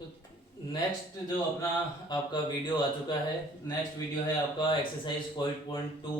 तो नेक्स्ट जो अपना आपका वीडियो आ चुका है, नेक्स्ट वीडियो है आपका एक्सरसाइज 4.2।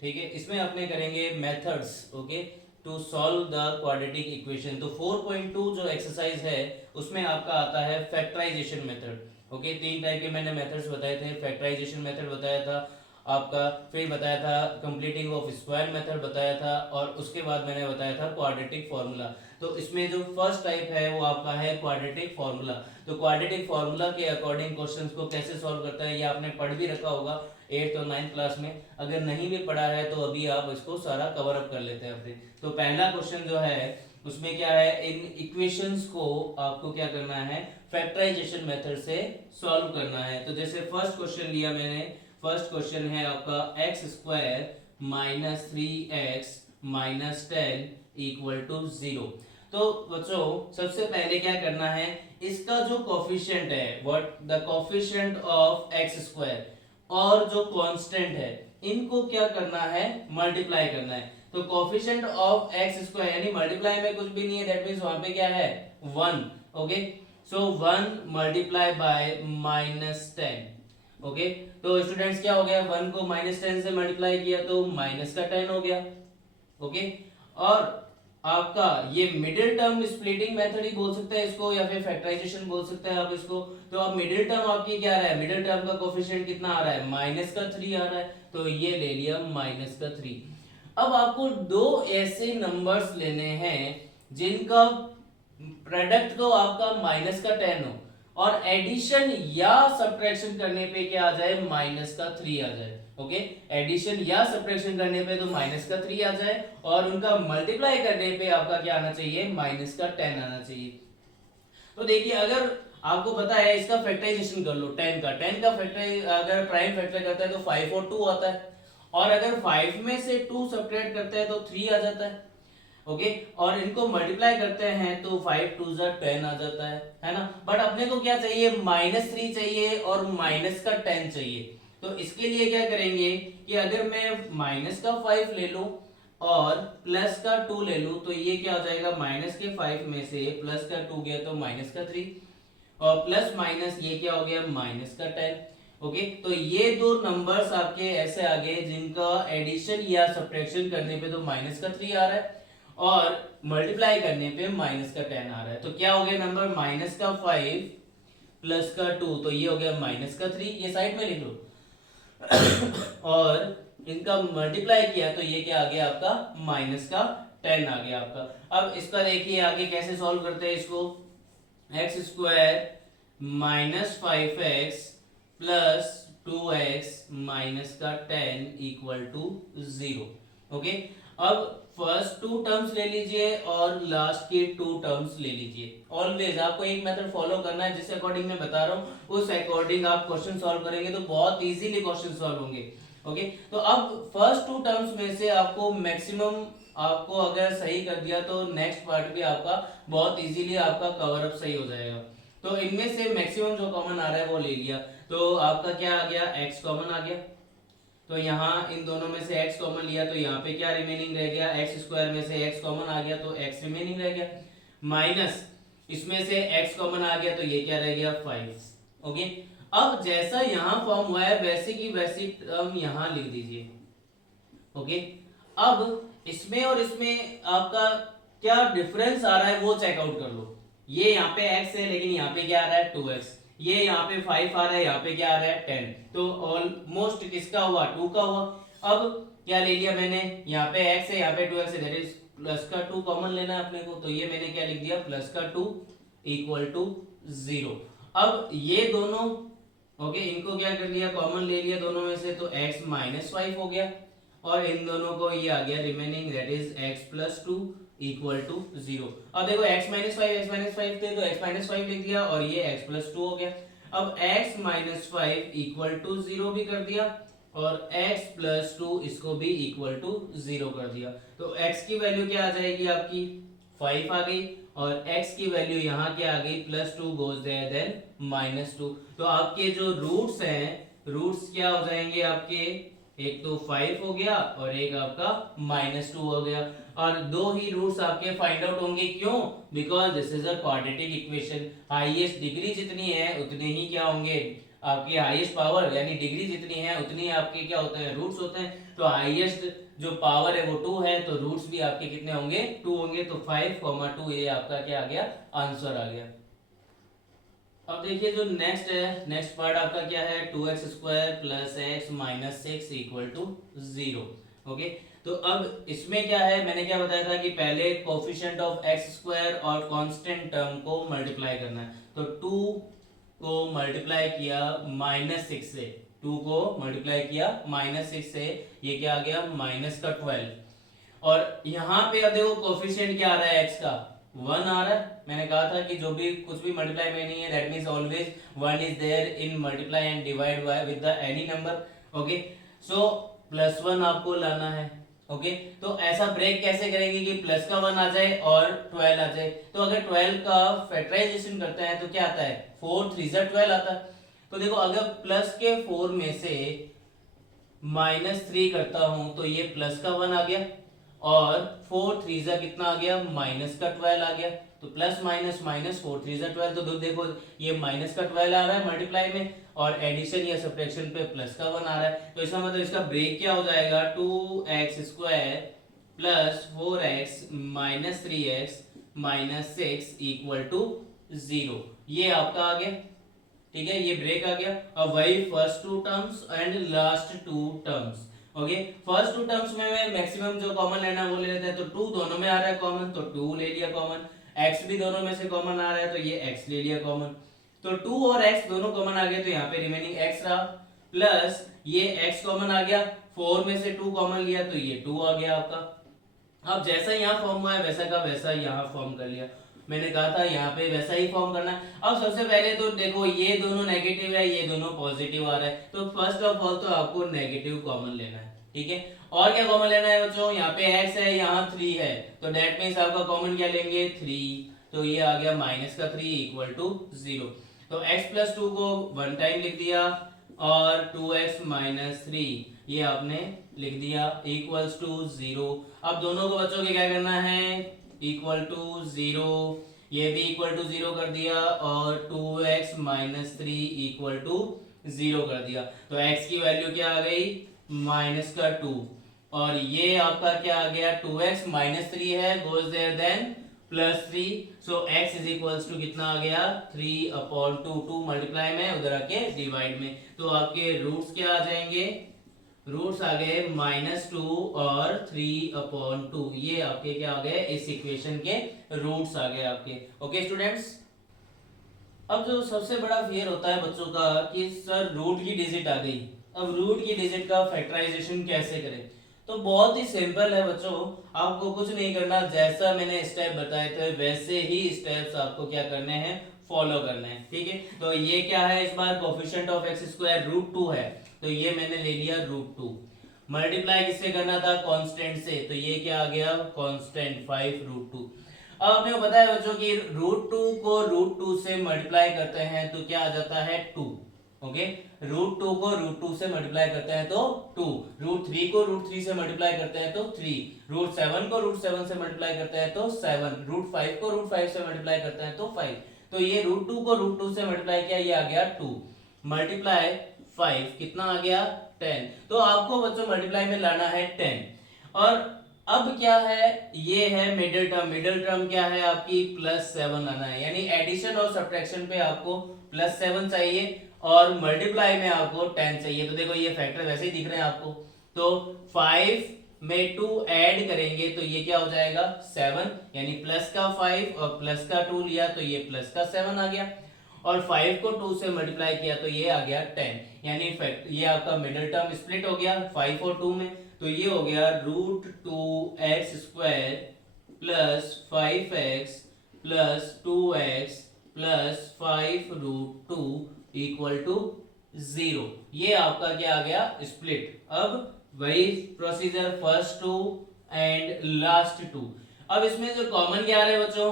ठीक है, इसमें अपने करेंगे methods, okay, to solve the quadratic equation. तो 4.2 जो एक्सरसाइज है उसमें आपका आता है फैक्टराइजेशन मेथड। ओके, तीन टाइप के मैंने मेथड्स बताए थे। फैक्टराइजेशन मेथड बताया था आपका, फिर बताया था कंप्लीटिंग ऑफ स्क्वायर मेथड बताया था, और उसके बाद मैंने बताया था क्वाड्रेटिक फॉर्मूला। तो इसमें जो फर्स्ट टाइप है वो आपका है क्वाड्रेटिक फॉर्मूला। तो क्वाड्रेटिक फॉर्मूला के अकॉर्डिंग क्वेश्चंस को कैसे सॉल्व करता है ये आपने पढ़ भी रखा होगा 8th और 9th क्लास में। अगर नहीं भी पढ़ा है तो अभी आप इसको सारा कवर अप कर लेते हैं अपने। तो पहला क्वेश्चन जो है उसमें क्या है, इन इक्वेशंस को आपको क्या करना है, फैक्टराइजेशन मेथड से सॉल्व करना है। तो जैसे फर्स्ट क्वेश्चन लिया मैंने, फर्स्ट क्वेश्चन है आपका x square minus 3x minus 10 equal to 0। तो बच्चों सबसे पहले क्या करना है, इसका जो कोफिशिएंट है, what the coefficient of x square और जो कांस्टेंट है, इनको क्या करना है, मल्टीप्लाई करना है। तो कोफिशिएंट ऑफ एक्स स्क्वायर यानी मल्टीप्लाई में कुछ भी नहीं है, दैट मींस वहां पे क्या है 1। Okay, so 1 multiply by minus 10। Okay, तो स्टूडेंट्स क्या हो गया, 1 को माइनस 10 से मल्टीप्लाई किया तो माइनस का 10 हो गया। ओके, और आपका ये मिडिल टर्म स्प्लिटिंग मेथड ही बोल सकते हैं इसको, या फिर फैक्टराइजेशन बोल सकते हैं आप इसको। तो अब मिडिल टर्म आपकी क्या आ रहा है, मिडिल टर्म का कोफिशिएंट कितना आ रहा है, माइनस का 3 आ रहा है, तो ये ले लिया माइनस का 3। अब आपको दो ऐसे नंबर्स लेने हैं जिनका प्रोडक्ट तो आपका माइनस का 10 हो, और एडिशन या सब्ट्रैक्शन करने पे क्या आ जाए, माइनस का 3 आ जाए। ओके, एडिशन या सब्ट्रैक्शन करने पे तो माइनस का 3 आ जाए, और उनका मल्टीप्लाई करने पे आपका क्या आना चाहिए, माइनस का 10 आना चाहिए। तो देखिए, अगर आपको पता है इसका फैक्टराइजेशन कर लो, 10 का फैक्टर अगर प्राइम फैक्टर करता है तो 5 और 2 आता है, और अगर 5 में से 2 सब्ट्रैक्ट करते हैं तो 3 आ जाता है। ओके, और इनको मल्टीप्लाई करते हैं तो 5 टू 10 आ जाता है ना। बट अपने को क्या चाहिए, -3 चाहिए और माइनस का 10 चाहिए। तो इसके लिए क्या करेंगे कि अगर मैं माइनस का 5 ले लूं और प्लस का 2 ले लूं, तो ये क्या हो जाएगा, माइनस के 5 में से प्लस का 2 गया तो माइनस का 3, और प्लस माइनस ये क्या हो गया, माइनस का 10। ओके, तो ये दो नंबर्स आपके ऐसे आ गए जिनका एडिशन या सब्ट्रैक्शन करने पे तो माइनस का 3 आ रहा है, और मल्टीप्लाई करने पे माइनस का 10 आ रहा है। तो क्या हो गया नंबर, माइनस का 5 प्लस का 2, तो ये हो गया माइनस का 3, ये साइड में लिख लो। और इनका मल्टीप्लाई किया तो ये क्या आ गया आपका, माइनस का 10 आ गया आपका। अब इसका देखिए आगे कैसे सॉल्व करते हैं इसको, x square minus 5x plus 2x minus का 10 इक्वल टू 0। ओके, अब फर्स्ट टू टर्म्स ले लीजिए और लास्ट की टू टर्म्स ले लीजिए। ऑलवेज आपको एक मेथड फॉलो करना है, जिस अकॉर्डिंग मैं बता रहा हूँ उस अकॉर्डिंग आप क्वेश्चन सॉल्व करेंगे तो बहुत इजीली क्वेश्चन सॉल्व होंगे। ओके, तो अब फर्स्ट टू टर्म्स में से आपको मैक्सिमम, आपको अगर सही कर दिया तो नेक्स्ट पार्ट भी आपका बहुत इजीली आपका कवर अप सही हो जाएगा। तो इनमें से मैक्सिमम जो कॉमन आ रहा है वो ले लिया, तो आपका क्या आ गया, x कॉमन आ गया। तो यहाँ इन दोनों में से x कॉमन लिया तो यहाँ पे क्या रिमेनिंग रह गया, एक्स स्क्वायर में से x कॉमन आ गया तो x रिमेनिंग रह गया, माइनस इसमें से x कॉमन आ गया तो ये क्या रह गया, 5। ओके, अब जैसा यहाँ फॉर्म हुआ है वैसे की वैसी टर्म यहाँ लिख दीजिए। ओके, अब इसमें और इसमें आपका क्या डिफरेंस आ रहा है वो चेकआउट कर लो। ये यहाँ पे x है लेकिन यहाँ पे क्या आ रहा है, 2x। ये यहाँ पे 5 आ रहा है, यहाँ पे क्या आ रहा है, 10। तो ऑलमोस्ट किसका हुआ, 2 का हुआ। अब क्या ले लिया मैंने, यहाँ पे x है, यहाँ पे 2x है, दैट इज प्लस का 2 कॉमन लेना है अपने को। तो ये मैंने क्या लिख दिया, प्लस का 2 इक्वल टू 0। अब ये दोनों, ओके, इनको क्या कर लिया, कॉमन ले लिया दोनों में से, तो x -5 हो गया, और इन दोनों को ये आ गया remaining, that is x plus 2 equal to 0। अब देखो x -5 थे तो x -5 लिख दिया, और ये x प्लस 2 हो गया। अब x -5 इक्वल टू 0 भी कर दिया, और x प्लस 2 इसको भी इक्वल टू 0 कर दिया। तो x की वैल्यू क्या आ जाएगी आपकी, 5 आ गई, और x की वैल्यू यहाँ क्या आ गई, प्लस 2 गोज देयर देन -2। तो आपके जो रूट्स हैं, रूट्स क्या हो जाएंगे आपके, एक तो 5 हो गया और एक आपका -2 हो गया, और दो ही रूट्स आपके फाइंड आउट होंगे। क्यों? Because this is a quadratic equation. Highest degree जितनी है उतने ही क्या होंगे आपके, हाईएस्ट पावर यानी डिग्री जितनी है उतनी आपके क्या होते हैं, रूट्स होते हैं। तो हाईएस्ट जो पावर है वो 2 है, तो रूट्स भी आपके कितने होंगे, 2 होंगे। तो 5, 2 ये आपका क्या आ गया, आंसर आ गया। अब देखिए जो नेक्स्ट है, नेक्स्ट पार्ट आपका क्या है, 2x² plus x minus 6 equal to 0। Okay, तो अब इसमें क्या है, मैंने क्या बताया था कि पहले कोफिशिएंट ऑफ x² और कांस्टेंट टर्म को मल्टीप्लाई करना है। तो 2 को मल्टीप्लाई किया -6 से, 2 को मल्टीप्लाई किया -6 से, ये क्या आ गया, -12। और यहाँ पे अब देखो कोफिशिएंट क्या आ रहा है, x का 1 आ रहा है। मैंने कहा था कि जो भी कुछ भी मल्टीप्लाई में नहीं है, that means always 1 is there in multiply and divide by with the any number. Okay, so +1 आपको लाना है। ओके, तो ऐसा ब्रेक कैसे करेंगे कि प्लस का 1 आ जाए और 12 आ जाए। तो अगर 12 का फैक्टराइजेशन करते हैं तो क्या आता है, 4 3 12 आता है। तो देखो अगर प्लस के 4 में से -3 करता हूं तो ये प्लस का 1 आ गया, और 4 3 कितना आ गया, माइनस का 12 आ गया। तो प्लस माइनस माइनस, 4 3 12, तो देखो ये माइनस का 12 आ रहा है मल्टीप्लाई में, और एडिशन या सब्ट्रैक्शन पे प्लस का 1 आ रहा है। तो इसका मतलब इसका ब्रेक क्या हो जाएगा, 2x² plus 4x minus 3x minus 6 equal to 0। ये आपका आ गया, ठीक है, ये ब्रेक आ गया। अब वही first 2 terms and last 2 terms. Okay, first 2 terms में मैं मैक्सिमम जो कॉमन लेना है वो ले लेते हैं। तो 2 दोनों में आ रहा है कॉमन, तो 2 ले लिया कॉमन। x भी दोनों में से कॉमन आ रहा है, तो ये x ले लिया कॉमन। तो 2 और x दोनों कॉमन आ गए, तो यहाँ पे रिमेनिंग x रहा, प्लस ये x कॉमन आ गया, 4 में से 2 कॉमन लिया तो ये 2 आ गया आपका। अब जैसा यहाँ फॉर्म हुआ है वैसा का वैसा यहाँ फॉर्म कर लिया। मैंने कहा था यहाँ पे वैसा ही फॉर्म करना है। अब सबसे पहले तो देखो ये दोनों नेगेटिव है, ये दोनों पॉजिटिव आ रहा है, तो फर्स्ट ऑफ ऑल तो आपको नेगेटिव कॉमन लेना है, ठीक है। और क्या कॉमन लेना है बच्चों, यहाँ पे x है, यहाँ 3 है, तो डेट मीन्स आपका कॉमन क्या लेंगे, 3। तो ये आ गया -3 इक्वल टू 0। तो x प्लस 2 को 1 टाइम लिख दिया, और 2x माइनस 3 ये आपने लिख दिया इक्वल्स टू 0। अब दोनों को बच्चों के क्या करना है, इक्वल टू 0, ये भी इक्वल टू 0 कर दिया, और 2x माइनस 3 इक्वल टू 0 कर दिया। तो x की वैल्यू क्या आ गई, -2, और ये आपका क्या आ गया, 2x माइनस 3 है, goes there then +3। So x is equals to कितना आ गया, 3/2, 2 मल्टीप्लाई में उधर आके डिवाइड में, तो आपके रूट्स क्या आ जाएंगे, रूट्स आ गए -2 और 3/2। ये आपके क्या आ गए, इस इक्वेशन के रूट्स आ गए आपके। ओके स्टूडेंट्स, अब जो सबसे बड़ा फियर होता है बच्चों का कि सर रूट की डिजिट आ गई, अब रूट की डिजिट का फैक्टराइजेशन कैसे करें। तो बहुत ही सिंपल है बच्चों, आपको कुछ नहीं करना, जैसा मैंने स्टेप बताए थे वैसे ही स्टेप्स आपको क्या करने हैं, फॉलो करने हैं, ठीक है। तो ये क्या है, इस बार कोफिशिएंट ऑफ x² √2 है, तो ये मैंने ले लिया √2। मल्टीप्लाई किससे करना था, कांस्टेंट से, तो ये क्या आ गया, कांस्टेंट 5√2। अब आपने पता है बच्चों कि √2 को √2 से मल्टीप्लाई करते हैं तो क्या आ जाता है, 2। ओके, √2 को √2 से मल्टीप्लाई करते हैं तो 2, √3 को √3 से मल्टीप्लाई करते हैं तो 3, √7 को √7 से मल्टीप्लाई करते हैं तो 7, √5 को √5 से मल्टीप्लाई करते हैं तो 5। तो ये √2 को √2 से मल्टीप्लाई किया, ये आ गया 2 मल्टीप्लाई 5 कितना आ गया, 10। तो आपको बच्चों मल्टीप्लाई में लाना है 10। और अब क्या है, ये है मिडिल टर्म, मिडिल टर्म क्या है आपकी, +7 आना है, यानी एडिशन और सब्ट्रैक्शन पे आपको +7 चाहिए, और मल्टीप्लाई में आपको 10 चाहिए। तो देखो ये फैक्टर वैसे ही दिख रहे हैं आपको, तो 5 में 2 ऐड करेंगे तो ये क्या हो जाएगा, 7, यानी प्लस का 5 और प्लस का 2 लिया तो ये प्लस का 7 आ गया, और 5 को 2 से मल्टीप्लाई किया तो ये आ गया 10, यानी ये आपका मिडिल टर्म स्प्लिट हो गया 5 और 2 में। तो ये हो गया √2x² plus 5x plus 2x plus 5√2 equal to 0। ये आपका क्या आ गया, स्प्लिट। अब वही प्रोसीजर, फर्स्ट 2 एंड लास्ट 2। अब इसमें जो कॉमन क्या आ रहा है बच्चों,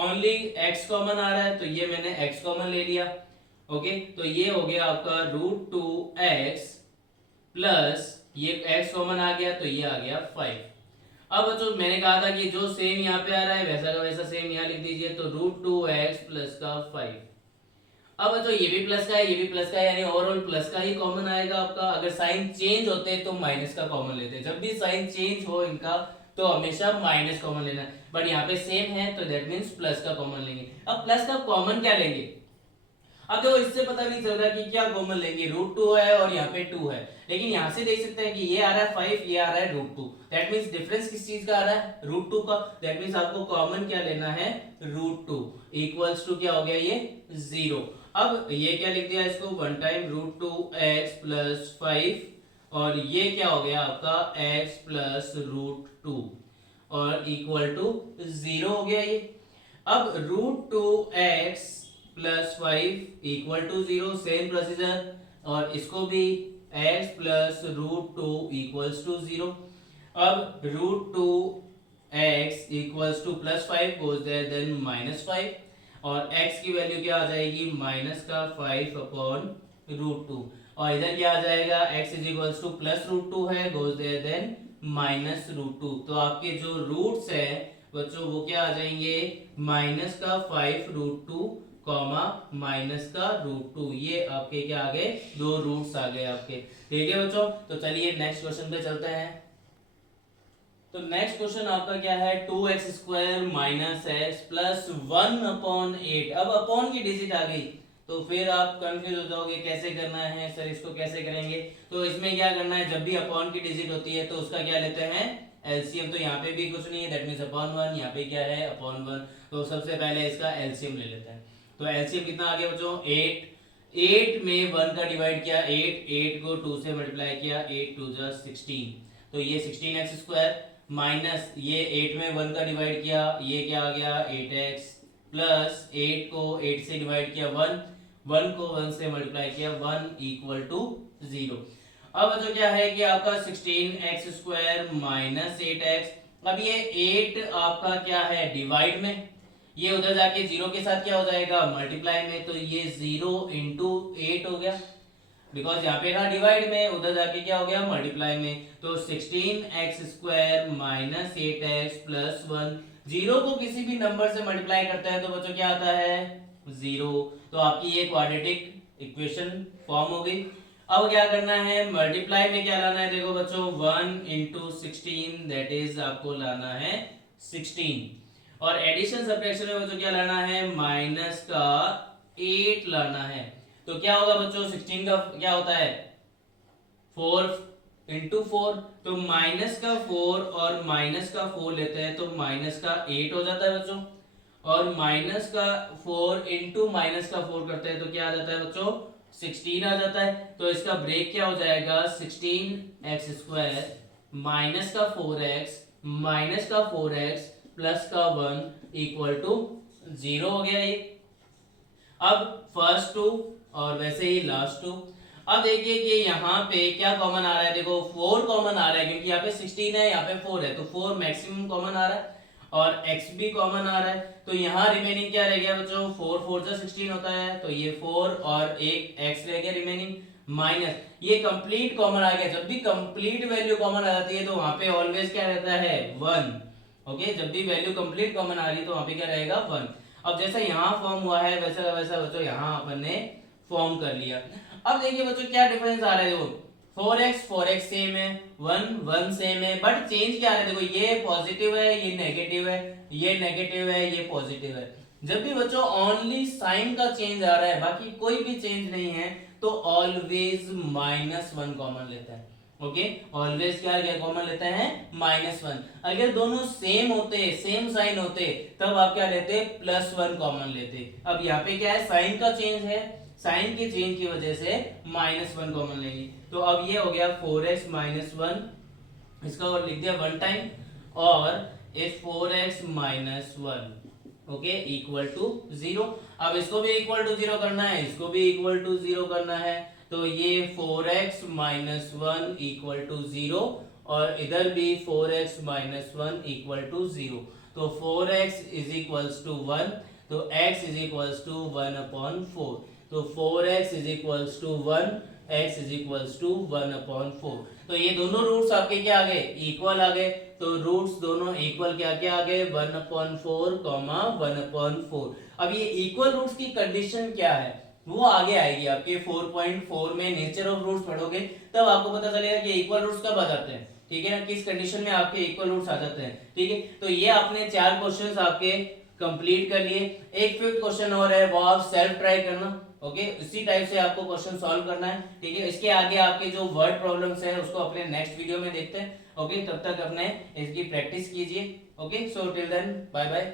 ओनली x कॉमन आ रहा है, तो ये मैंने x कॉमन ले लिया। ओके, तो ये हो गया आपका √2x प्लस ये x कॉमन आ गया तो ये आ गया 5। अब बच्चों मैंने कहा था कि जो सेम यहाँ पे आ रहा है वैसा का वैसा सेम यहाँ लिख दीजिए, तो √2x प्लस का 5। अब बच्चों ये भी प्लस का है, ये भी प्लस का है, यानी ओवरऑल प्लस का ही कॉमन आएगा आपका। अगर साइन चेंज होते तो माइनस का कॉमन लेते हैं, जब भी साइन चेंज हो इनका तो हमेशा माइनस कॉमन लेना है, बट यहाँ पे सेम है तो दैट मीन्स प्लस का कॉमन लेंगे। अब प्लस का कॉमन क्या लेंगे, अब देखो इससे पता नहीं चल रहा कि क्या कॉमन लेंगे, √2 है और यहाँ पे 2 है, लेकिन यहाँ से देख सकते हैं कि ये आ रहा है 5, ये आ रहा है √2, दैट मींस डिफरेंस किस चीज का आ रहा है, √2 का। दैट मींस आपको कॉमन क्या लेना है, √2 इक्वल्स टू क्या हो गया ये 0। अब ये क्या लिख दिया इसको, 1 टाइम √2x प्लस 5, और ये क्या हो गया आपका x प्लस √2 और इक्वल टू 0 हो गया ये। अब √2x plus 5 equal to 0, same procedure, और इसको भी x प्लस √2 इक्वल्स टू 0। अब √2x equals to plus 5 goes there, then -5, और x की वैल्यू क्या आ जाएगी, माइनस का 5 अपॉन √2, और इधर क्या आ जाएगा, x is equals to plus √2 है, गोज देयर देन -√2। तो आपके जो रूट्स है बच्चों वो क्या आ जाएंगे, माइनस का 5√2 कॉमा माइनस का √2, ये आपके क्या आ गए, दो रूट्स आ गए आपके। ठीक है बच्चों, तो चलिए नेक्स्ट क्वेश्चन पे चलते हैं। तो नेक्स्ट क्वेश्चन आपका क्या है, 2x² माइनस एक्स प्लस 1/8। अब अपॉन की डिजिट आ गई तो फिर आप कंफ्यूज हो जाओगे कैसे करना है, सर इसको कैसे करेंगे। तो इसमें क्या करना है, जब भी अपॉन की डिजिट होती है तो उसका क्या लेते हैं, एलसीएम। तो यहाँ पे भी कुछ नहीं है, दैट मींस अपॉन 1, यहाँ पे क्या है अपॉन 1, तो सबसे पहले इसका एलसीएम ले लेते हैं। तो एलसीएम कितना आ गया बच्चों, 8 में 1 का डिवाइड किया 8 को 2 से मल्टीप्लाई किया, 8 2 जा 16, तो ये 16x² माइनस ये 8 में 1 का डिवाइड किया, ये क्या आ गया 8x, प्लस 8 को 8 से डिवाइड किया 1 को 1 से मल्टीप्लाई किया 1 इक्वल टू 0। अब तो क्या है कि आपका 16x² माइनस 8x। अब ये 8 आपका क्या है डिवाइड में, ये उधर जाके 0 के साथ क्या हो जाएगा मल्टीप्लाई में, तो ये 0 इंटू 8 हो गया, बिकॉज यहाँ पे था डिवाइड में, उधर जाके क्या हो गया मल्टीप्लाई में। तो 16x² माइनस 8x प्लस 1, 0 को किसी भी नंबर से मल्टीप्लाई करता है तो बच्चों क्या आता है 0, तो आपकी ये क्वाड्रेटिक इक्वेशन फॉर्म हो गई। अब क्या करना है, मल्टीप्लाई में क्या लाना है, देखो बच्चों 1 इंटू 16 दैट इज आपको लाना है 16, और एडिशन सब्ट्रैक्शन में बच्चों क्या लाना है, माइनस का 8 लाना है। तो क्या होगा बच्चों, 16 का क्या होता है 4 इंटू 4, तो माइनस का 4 और माइनस का 4 लेते हैं तो माइनस का 8 हो जाता है बच्चों, और माइनस का 4 इंटू माइनस का 4 करते हैं तो क्या आ जाता है बच्चों 16 आ जाता है। तो इसका ब्रेक क्या हो जाएगा, 16x² माइनस का 4x माइनस का 4x प्लस का 1 इक्वल टू 0 हो गया ये। अब फर्स्ट टू और वैसे ही लास्ट टू। अब देखिए कि यहाँ पे क्या कॉमन आ रहा है, देखो 4 कॉमन आ रहा है, क्योंकि यहाँ पे 16 है यहाँ पे 4 है, तो 4 मैक्सिमम कॉमन आ रहा है, और x भी कॉमन आ रहा है। तो यहाँ रिमेनिंग क्या रह गया बच्चों, 4 4 जा 16 होता है, तो ये 4 और एक x रह गया रिमेनिंग, माइनस ये कंप्लीट कॉमन आ गया। जब भी कंप्लीट वैल्यू कॉमन आ जाती है तो वहां पे ऑलवेज क्या रहता है 1। ओके, जब भी वैल्यू कंप्लीट कॉमन आ रही है तो वहां पे क्या रहेगा 1। अब जैसा यहाँ फॉर्म हुआ है वैसा वैसा बच्चों यहाँ अपन ने फॉर्म कर लिया। अब देखिए बच्चों क्या डिफरेंस आ रहा है, देखो 4x सेम है, 1 सेम है, बट चेंज क्या आ रहा है, देखो ये पॉजिटिव है ये नेगेटिव है, ये नेगेटिव है ये पॉजिटिव है। जब भी बच्चों ओनली साइन का चेंज आ रहा है बाकी कोई भी चेंज नहीं है तो ऑलवेज -1 कॉमन लेता है। ओके, ऑलवेज क्या कॉमन लेते हैं -1। अगर दोनों सेम होते सेम साइन होते तब आप क्या लेते +1 कॉमन लेते। अब यहाँ पे क्या है साइन का चेंज है, साइन के चेंज की वजह से -1 कॉमन लेंगे। तो अब ये हो गया 4x - 1, इसका और लिख दिया 1 टाइम, और इस 4x - 1 ओके इक्वल टू 0। अब इसको भी इक्वल टू 0 करना है, इसको भी इक्वल टू 0 करना है, तो ये 4x - 1 इक्वल टू 0, और इधर भी 4x - 1 इक्वल टू 0। तो 4x इज इक्वल्स टू 1, तो x इज इक्वल्स टू 1/4, तो 4x is equals to 1, x is equals to 1/4। तो ये दोनों रूट्स आपके क्या आ गए, इक्वल आ गए। तो रूट्स दोनों इक्वल क्या क्या आ गए, 1/4 कॉमा 1/4। अब ये इक्वल रूट्स की कंडीशन क्या है वो आगे आएगी आपके 4.4 में, नेचर ऑफ रूट्स पढ़ोगे तब आपको पता चलेगा कि इक्वल रूट्स कब आ जाते हैं, ठीक है ना, किस कंडीशन में आपके इक्वल रूट्स आ जाते हैं, ठीक है। तो ये आपने 4 क्वेश्चंस आपके कंप्लीट कर लिए। एक फिफ्थ क्वेश्चन और है, वो आप सेल्फ ट्राई करना, ओके। इसी टाइप से आपको क्वेश्चन सॉल्व करना है, ठीक है। इसके आगे आपके जो वर्ड प्रॉब्लम्स है उसको अपने नेक्स्ट वीडियो में देखते हैं, ओके। तब तक अपने इसकी प्रैक्टिस कीजिए, okay. So till then bye bye.